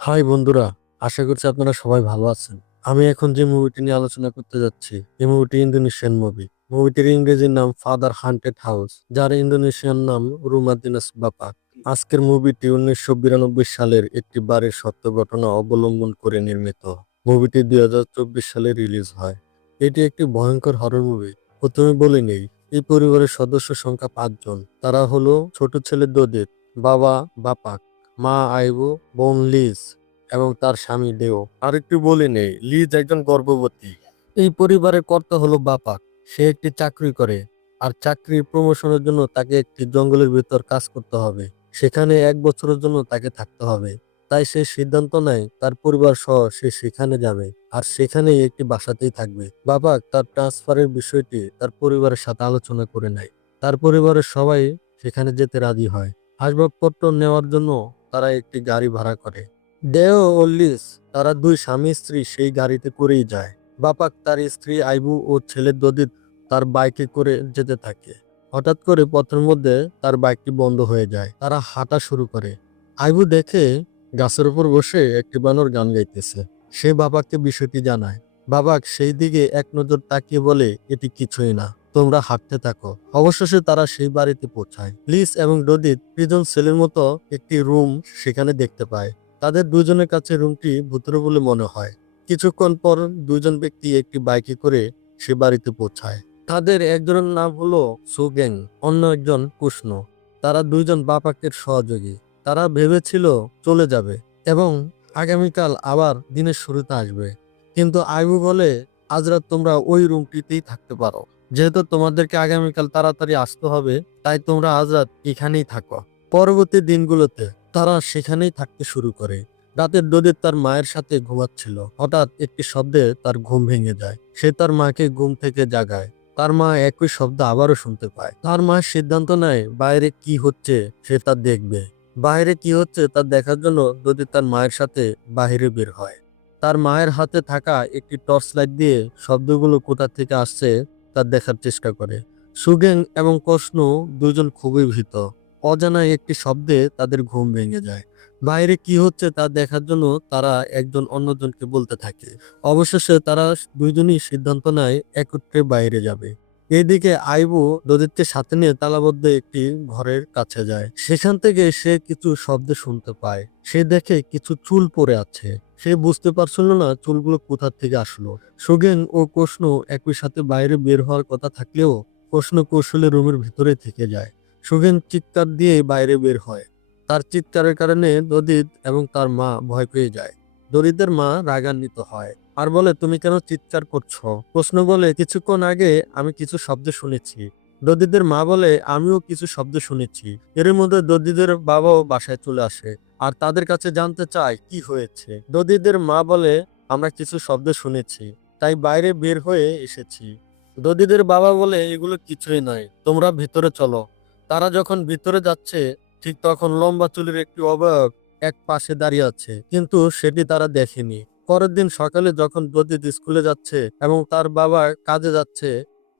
High বন্ধুরা, আশা করছি আপনারা সবাই ভালো আছেন। আমি এখন যে মুভিটি নিয়ে আলোচনা করতে যাচ্ছি, এই মুভিটি ইন্দোনেশিয়ান মুভি। মুভিটির ইংরেজির নাম ফাদার হান্টেড হাউস, যার ইন্দোনেশিয়ান নাম রুমা দিনাস বাপাক। আজকের মুভিটি 1992 সালের একটি বাড়ির সত্য ঘটনা অবলম্বন করে নির্মিত। মুভিটি 2024 সালে রিলিজ হয়। এটি একটি ভয়ঙ্কর হরর মুভি। প্রথমে বলে নেই, এই পরিবারের সদস্য সংখ্যা 5 জন। তারা হলো ছোট ছেলে দোদিত, বাবা বাপাক, মা আইবু, বোন লিজ এবং তার স্বামী ডেও। আর একটু বলে নেই, লিজ একজন গর্ভবতী। এই পরিবারের কর্তা হলো বাপাক। সে একটি চাকরি করে, আর চাকরির প্রমোশনের জন্য তাকে একটি জঙ্গলের ভিতর কাজ করতে হবে। সেখানে 1 বছরের জন্য তাকে থাকতে হবে। তাই সে সিদ্ধান্ত নেয় তার পরিবার সহ সে সেখানে যাবে, আর সেখানেই একটি বাসাতেই থাকবে। বাপাক তার ট্রান্সফারের বিষয়টি তার পরিবারের সাথে আলোচনা করে নেয়। তার পরিবারের সবাই সেখানে যেতে রাজি হয়। আসবাবপত্র নেওয়ার জন্য তারা একটি গাড়ি ভাড়া করে। ডেও ও লিস, তারা দুই স্বামী স্ত্রী সেই গাড়িতে করেই যায়। বাপাক তার স্ত্রী আইবু ও ছেলে দদিত তার বাইকে করে যেতে থাকে। হঠাৎ করে পথের মধ্যে তার বাইকটি বন্ধ হয়ে যায়। তারা হাঁটা শুরু করে। আইবু দেখে গাছের উপর বসে একটি বানর গান গাইতেছে। সে বাবাকে বিষয়টি জানায়। বাবাক সেই দিকে এক নজর তাকিয়ে বলে, এটি কিছুই না, তোমরা হাঁটতে থাকো। অবশেষে তারা সেই বাড়িতে পৌঁছায়। লিস এবং ডোদিত প্রিজন সেলের মতো একটি রুম সেখানে দেখতে পায়। তাদের দুজনের কাছে রুমটি ভুতুড়ে বলে মনে হয়। কিছুক্ষণ পর দুজন ব্যক্তি একটি বাইকে করে সে বাড়িতে পৌঁছায়। তাদের একজনের নাম হলো সুগেং, অন্য একজন কুষ্ণ। তারা দুইজন বাপাকের সহযোগী। তারা ভেবেছিল চলে যাবে এবং আগামীকাল আবার দিনের শুরুতে আসবে। কিন্তু আইবু বলে, আজ রাত তোমরা ওই রুমটিতেই থাকতে পারো। যেহেতু তোমাদেরকে আগামীকাল তাড়াতাড়ি আসতে হবে, তাই তোমরা আজ রাত এখানেই থাকো। পরবর্তী দিনগুলোতে তারা সেখানেই থাকতে শুরু করে। রাতের ডোদিত তার মায়ের সাথে ঘুমাচ্ছিল। হঠাৎ একটি শব্দে তার ঘুম ভেঙে যায়। সে তার মাকে ঘুম থেকে জাগায়। তার মা একই শব্দ আবারও শুনতে পায়। তার মা সিদ্ধান্ত নেয় বাইরে কি হচ্ছে সে তা দেখবে। বাইরে কি হচ্ছে তা দেখার জন্য ডোদিত তার মায়ের সাথে বাইরে বের হয়। তার মায়ের হাতে থাকা একটি টর্চ লাইট দিয়ে শব্দগুলো কোথা থেকে আসছে তা দেখার চেষ্টা করে। সুগেং এবং কষ্ণ দুজন খুবই ভীত। অজানা একটি শব্দে তাদের ঘুম ভেঙে যায়। বাইরে কি হচ্ছে তা দেখার জন্য তারা একজন অন্যজনকে বলতে থাকে। অবশেষে তারা দুইজনই সিদ্ধান্ত নেয় একত্রে বাইরে যাবে। এদিকে আইবু দদিতকে সাথে নিয়ে তালাবদ্ধ একটি ঘরের কাছে যায়। সেখান থেকে সে কিছু শব্দ শুনতে পায়। সে দেখে কিছু চুল পড়ে আছে। সে বুঝতে পারছিল না চুলগুলো কোথা থেকে আসলো। সুগেন ও কষ্ণ একই সাথে বাইরে বের হওয়ার কথা থাকলেও কষ্ণ কৌশলে রুমের ভিতরে থেকে যায়। সুগেন চিৎকার দিয়ে বাইরে বের হয়। তার চিৎকারের কারণে দদিত এবং তার মা ভয় পেয়ে যায়। দরিদ্রের মা রাগান্বিত হয় আর বলে, তুমি কেন চিৎকার করছো? প্রশ্ন বলে, কিছুক্ষণ আগে আমি কিছু শব্দ শুনেছি। দদিদের মা বলে, আমিও কিছু শব্দ শুনেছি। এর মধ্যে দদিদের বাবাও বাসায় চলে আসে আর তাদের কাছে জানতে চায় কি হয়েছে। দদিদের মা বলে, আমরা কিছু শব্দ শুনেছি, তাই বাইরে বের হয়ে এসেছি। দদিদের বাবা বলে, এগুলো কিছুই নয়, তোমরা ভিতরে চলো। তারা যখন ভিতরে যাচ্ছে, ঠিক তখন লম্বা চুলের একটি অবয়ব এক পাশে দাঁড়িয়ে আছে, কিন্তু সেটি তারা দেখেনি। পরের দিন সকালে যখন দদিত স্কুলে যাচ্ছে এবং তার বাবা কাজে যাচ্ছে,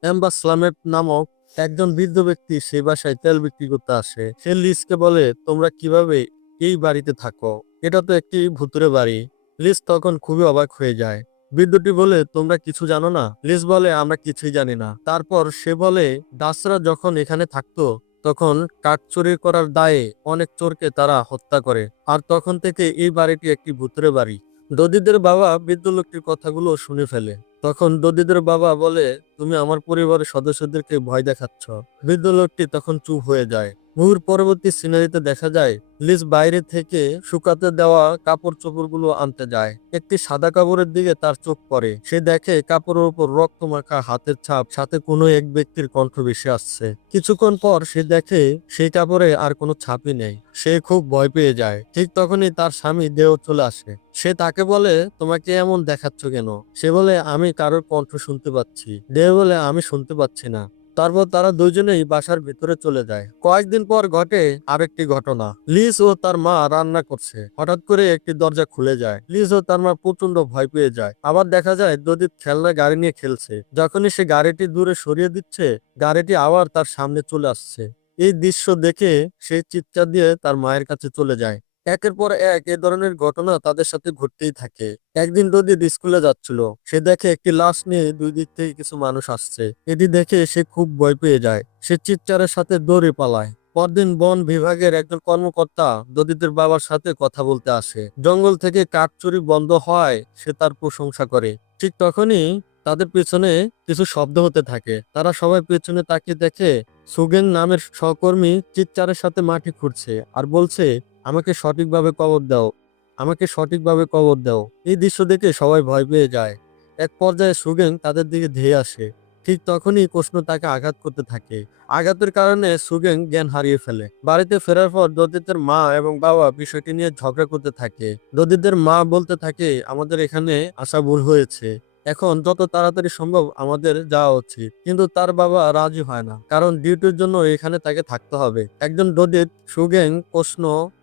এম্বাসলামেট নামক একজন বৃদ্ধ ব্যক্তি সেই বাসায় তেল বিক্রি করতে আসে। সে লিজকে বলে, তোমরা কিভাবে এই বাড়িতে থাকো? এটা তো একটি ভুতুড়ে বাড়ি। লিজ তখন খুবই অবাক হয়ে যায়। বৃদ্ধটি বলে, তোমরা কিছু জানো না? লিজ বলে, আমরা কিছুই জানি না। তারপর সে বলে, ডাচরা যখন এখানে থাকতো তখন কাঠ চুরি করার দায়ে অনেক চোরকে তারা হত্যা করে, আর তখন থেকে এই বাড়িটি একটি ভূতের বাড়ি। দদিদের বাবা বৃদ্ধ লোকটির কথাগুলো শুনে ফেলে। তখন দদিদের বাবা বলে, তুমি আমার পরিবারের সদস্যদেরকে ভয় দেখাচ্ছ। বৃদ্ধ লোকটি তখন চুপ হয়ে যায়। মুভির পরবর্তী সিনারিতে দেখা যায় লিজ বাইরে থেকে শুকাতে দেওয়া কাপড় চোপড়গুলো আনতে যায়। একটি সাদা কাপড়ের দিকে তার চোখ পড়ে। সে দেখে কাপড়ের উপর রক্ত মাখা হাতের ছাপ, সাথে কোনো এক ব্যক্তির কণ্ঠ ভেসে আসছে। কিছুক্ষণ পর সে দেখে সেই কাপড়ে আর কোনো ছাপই নেই। সে খুব ভয় পেয়ে যায়। ঠিক তখনই তার স্বামী দেহ চলে আসে। সে তাকে বলে, তোমাকে এমন দেখাচ্ছ কেন? সে বলে, আমি কারোর কণ্ঠ শুনতে পাচ্ছি। দেহ বলে, আমি শুনতে পাচ্ছি না। তারপর তারা দুজনেই বাসার ভিতরে চলে যায়। কয়েকদিন পর ঘটে আরেকটি ঘটনা। লিজ ও তার মা রান্না করছে। হঠাৎ করে একটি দরজা খুলে যায়। লিজ ও তার মা প্রচন্ড ভয় পেয়ে যায়। আবার দেখা যায় দদিত খেলনা গাড়ি নিয়ে খেলছে। যখনই সে গাড়িটি দূরে সরিয়ে দিচ্ছে, গাড়িটি আবার তার সামনে চলে আসছে। এই দৃশ্য দেখে সে চিৎকার দিয়ে তার মায়ের কাছে চলে যায়। একের পর এক এ ধরনের ঘটনা তাদের সাথে ঘটতেই থাকে। একদিন রোদিত স্কুলে যাচ্ছিল, সে দেখে একটি লাশ নিয়ে দুই দিক থেকে কিছু মানুষ আসছে। এটি দেখে সে খুব ভয় পেয়ে যায়। সে চিৎকারের সাথে দৌড়ে পালায়। পরদিন বন বিভাগের একজন কর্মকর্তা দদিতের বাবার সাথে কথা বলতে আসে। জঙ্গল থেকে কাঠ চুরি বন্ধ হয় সে তার প্রশংসা করে। ঠিক তখনই তাদের পেছনে কিছু শব্দ হতে থাকে। তারা সবাই পেছনে তাকিয়ে দেখে সুগেন নামের সহকর্মী চিৎকারের সাথে মাটি খুঁড়ছে আর বলছে, আমাকে সঠিকভাবে কবর দাও, আমাকে সঠিকভাবে কবর দাও। এই দৃশ্য দেখে সবাই ভয় পেয়ে যায়। এক পর্যায়ে সুগেন তাদের দিকে ধেয়ে আসে। ঠিক তখনই প্রশ্ন তাকে আঘাত করতে থাকে। আঘাতের কারণে সুগেন জ্ঞান হারিয়ে ফেলে। বাড়িতে ফেরার পর দদিতের মা এবং বাবা বিষয়টি নিয়ে ঝগড়া করতে থাকে। দদিতের মা বলতে থাকে, আমাদের এখানে আসা ভুল হয়েছে, এখন যত তাড়াতাড়ি সম্ভব আমাদের যাওয়া উচিত। কিন্তু তার বাবা রাজি হয় না, কারণ ডিউটির জন্য এখানে তাকে থাকতে হবে। একজন দদিত সুগেং প্রশ্ন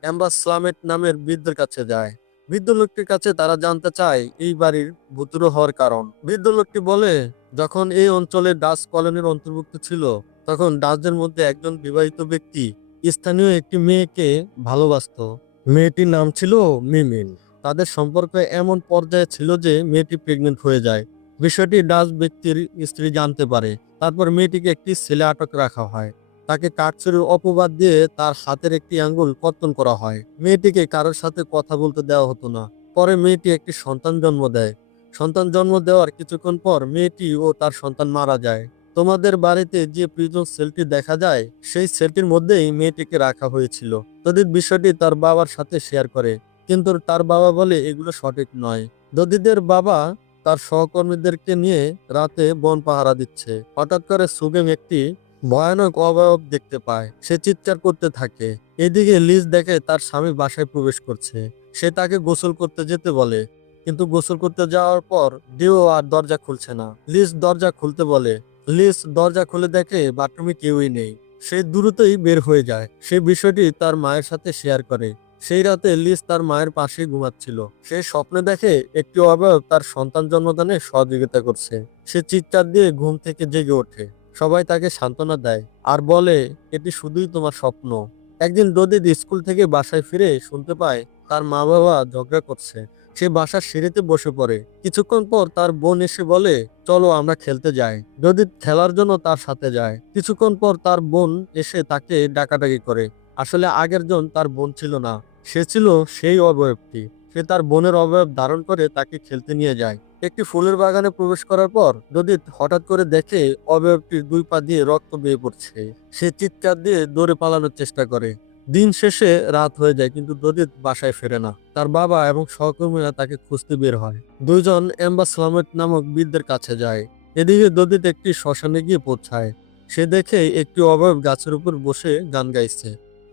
এম্বাসলামেট নামের বৃদ্ধের কাছে যায়। বৃদ্ধ লোকটির কাছে তারা জানতে চায় এই বাড়ির ভুতুড়ে হওয়ার কারণ। বৃদ্ধ লোকটি বলে, যখন এই অঞ্চলে ডাচ কলোনির অন্তর্ভুক্ত ছিল, তখন ডাচদের মধ্যে একজন বিবাহিত ব্যক্তি স্থানীয় একটি মেয়েকে ভালোবাসতো। মেয়েটির নাম ছিল মিমিন। তাদের সম্পর্ক এমন পর্যায়ে ছিল যে মেয়েটি প্রেগনেন্ট হয়ে যায়। বিষয়টি ডাচ ব্যক্তির স্ত্রী জানতে পারে। তারপর মেয়েটিকে একটি ছেলে আটক রাখা হয়। তাকে কাঠচুরির অপবাদ দিয়ে তার হাতের একটি আঙ্গুল কর্তন করা হয়। মেয়েটিকে কারোর সাথে কথা বলতে দেওয়া হতো না। পরে মেয়েটি একটি সন্তান জন্ম দেয়। সন্তান জন্ম দেওয়ার কিছুক্ষণ পর মেয়েটি ও তার সন্তান মারা যায়। তোমাদের বাড়িতে যে প্রিজন সেলটি দেখা যায়, সেই সেলটির মধ্যেই মেয়েটিকে রাখা হয়েছিল। তদিত বিষয়টি তার বাবার সাথে শেয়ার করে, কিন্তু তার বাবা বলে এগুলো সঠিক নয়। দদিদের বাবা তার সহকর্মীদেরকে নিয়ে রাতে বন পাহারা দিচ্ছে। হঠাৎ করে সুগেম একটি ভয়ানক অবয়ব দেখতে পায়। সে চিৎকার করতে থাকে। এদিকে লিজ দেখে তার স্বামী বাসায় প্রবেশ করছে। সে তাকে গোসল করতে যেতে বলে, কিন্তু গোসল করতে যাওয়ার পর ডিও আর দরজা খুলছে না। লিজ দরজা খুলতে বলে। লিজ দরজা খুলে দেখে বাথরুমে কেউই নেই। সে দ্রুতই বের হয়ে যায়। সে বিষয়টি তার মায়ের সাথে শেয়ার করে। সেই রাতে লিজ তার মায়ের পাশেই ঘুমাচ্ছিল। সে স্বপ্নে দেখে একটি অবয়ব তার সন্তান জন্মদানে সহযোগিতা করছে। সে চিৎকার দিয়ে ঘুম থেকে জেগে ওঠে। সবাই তাকে সান্ত্বনা দেয় আর বলে, এটি শুধুই তোমার স্বপ্ন। একদিন দদিত স্কুল থেকে বাসায় ফিরে শুনতে পায় তার মা বাবা ঝগড়া করছে। সে বাসার সিঁড়িতে বসে পড়ে। কিছুক্ষণ পর তার বোন এসে বলে, চলো আমরা খেলতে যাই। দদিত খেলার জন্য তার সাথে যায়। কিছুক্ষণ পর তার বোন এসে তাকে ডাকাডাকি করে। আসলে আগের জন তার বোন ছিল না, সে ছিল সেই অবয়বটি। সে তার বোনের অবয়ব ধারণ করে তাকে খেলতে নিয়ে যায়। একটি ফুলের বাগানে প্রবেশ করার পর দদিত হঠাৎ করে দেখে অবয়বটির দুই পা দিয়ে রক্ত বেয়ে পড়ছে। সে চিৎকার দিয়ে দৌড়ে পালানোর চেষ্টা করে। দিন শেষে রাত হয়ে যায়, কিন্তু দদিত বাসায় ফেরে না। তার বাবা এবং সহকর্মীরা তাকে খুঁজতে বের হয়। দুইজন এম্বাসলামেট নামক বৃদ্ধের কাছে যায়। এদিকে দদিত একটি শ্মশানে গিয়ে পৌঁছায়। সে দেখে একটি অবয়ব গাছের উপর বসে গান গাইছে।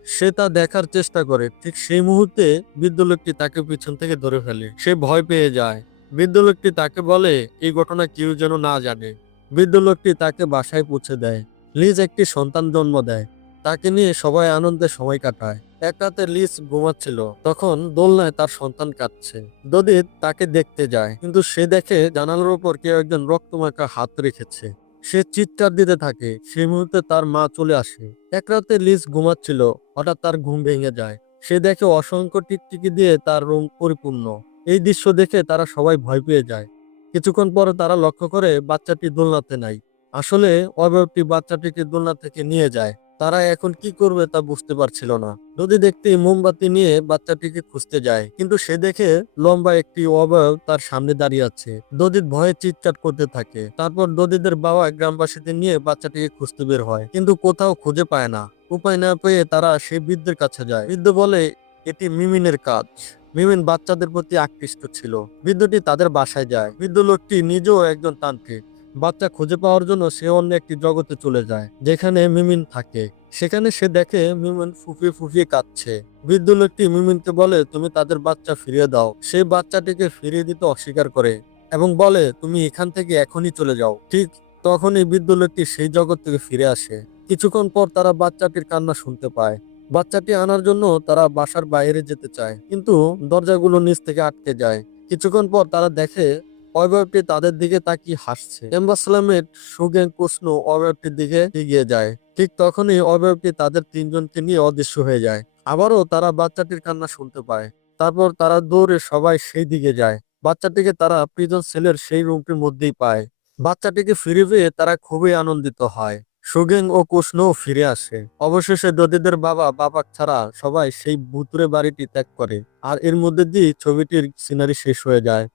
সে তা দেখার চেষ্টা করে। ঠিক সেই মুহূর্তে বৃদ্ধ লোকটি তাকে পিছন থেকে ধরে ফেলে। সে ভয় পেয়ে যায়। বৃদ্ধ লোকটি তাকে বলে এই ঘটনা কেউ যেন না জানে। বৃদ্ধ লোকটি তাকে বাসায় পৌঁছে দেয়। লিজ একটি সন্তান জন্ম দেয়। তাকে নিয়ে সবাই আনন্দে সময় কাটায়। এক রাতে লিজ ঘুমাচ্ছিল, তখন দোলনায় তার সন্তান কাঁদছে। দদিত তাকে দেখতে যায়, কিন্তু সে দেখে জানালার উপর কেউ একজন রক্তমাখা হাত রেখেছে। সে চিৎকার দিতে থাকে। সেই মুহূর্তে তার মা চলে আসে। এক রাতে লিজ ঘুমাচ্ছিল, হঠাৎ তার ঘুম ভেঙে যায়। সে দেখে অসংখ্য টিকটিকি দিয়ে তার রুম পরিপূর্ণ। এই দৃশ্য দেখে তারা সবাই ভয় পেয়ে যায়। কিছুক্ষণ পরে তারা লক্ষ্য করে বাচ্চাটি দোলনাতে নাই। আসলে অবয়বটি বাচ্চাটিকে দোলনা থেকে নিয়ে যায়। তারা এখন কি করবে তা বুঝতে পারছিল না। নদী দেখতে মোমবাতি নিয়ে বাচ্চাটিকে খুঁজতে যায়, কিন্তু সে দেখে লম্বা একটি অবয়ব তার সামনে দাঁড়িয়ে আছে। দদিত ভয়ে চিৎকার করতে থাকে। তারপর দদিদের বাবা গ্রামবাসীদের নিয়ে বাচ্চাটিকে খুঁজতে বের হয়, কিন্তু কোথাও খুঁজে পায় না। উপায় না পেয়ে তারা সেই বৃদ্ধের কাছে যায়। বৃদ্ধ বলে এটি মিমিনের কাজ। মিমিন বাচ্চাদের প্রতি আকৃষ্ট ছিল। বৃদ্ধটি তাদের বাসায় যায়। বৃদ্ধ লোকটি নিজেও একজন তান্ত্রিক। বাচ্চা খুঁজে পাওয়ার জন্য সে অন্য একটি জগতে চলে যায়, যেখানে মিমিন থাকে। সেখানে সে দেখে মিমিন ফুফিয়ে ফুফিয়ে কাঁদছে। বৃদ্ধ লোকটি মিমিনকে বলে, তুমি তাদের বাচ্চা ফিরিয়ে দাও। সে বাচ্চাটিকে ফিরিয়ে দিতে অস্বীকার করে এবং বলে, তুমি এখান থেকে এখনই চলে যাও। ঠিক তখনই বৃদ্ধ লোকটি সেই জগৎ থেকে ফিরে আসে। কিছুক্ষণ পর তারা বাচ্চাটির কান্না শুনতে পায়। বাচ্চাটি আনার জন্য তারা বাসার বাইরে যেতে চায়, কিন্তু দরজাগুলো নিচ থেকে আটকে যায়। কিছুক্ষণ পর তারা দেখে অবয়বটি তাদের দিকে তাকিয়ে হাসছে। এম্বাসলামের সুগেন প্রশ্ন অবয়বটির দিকে এগিয়ে যায়। ঠিক তখনই অবয়বটি তাদের তিনজনকে নিয়ে অদৃশ্য হয়ে যায়। আবারও তারা বাচ্চাটির কান্না শুনতে পায়। তারপর তারা দৌড়ে সবাই সেই দিকে যায়। বাচ্চাটিকে তারা প্রিজন সেলের সেই রুমটির মধ্যেই পায়। বাচ্চাটিকে ফিরে পেয়ে তারা খুবই আনন্দিত হয়। সুগেং ও কুষ্ণও ফিরে আসে। অবশেষে দদিদের বাবা বাপাক ছাড়া সবাই সেই ভুতুরে বাড়িটি ত্যাগ করে। আর এর মধ্যে দিয়ে ছবিটির সিনারি শেষ হয়ে যায়।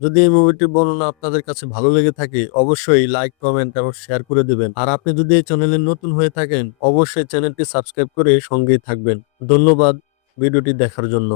যদি এই মুভিটির বর্ণনা আপনাদের কাছে ভালো লেগে থাকে অবশ্যই লাইক, কমেন্ট এবং শেয়ার করে দিবেন। আর আপনি যদি এই চ্যানেলে নতুন হয়ে থাকেন অবশ্যই চ্যানেলটি সাবস্ক্রাইব করে সঙ্গেই থাকবেন। ধন্যবাদ ভিডিওটি দেখার জন্য।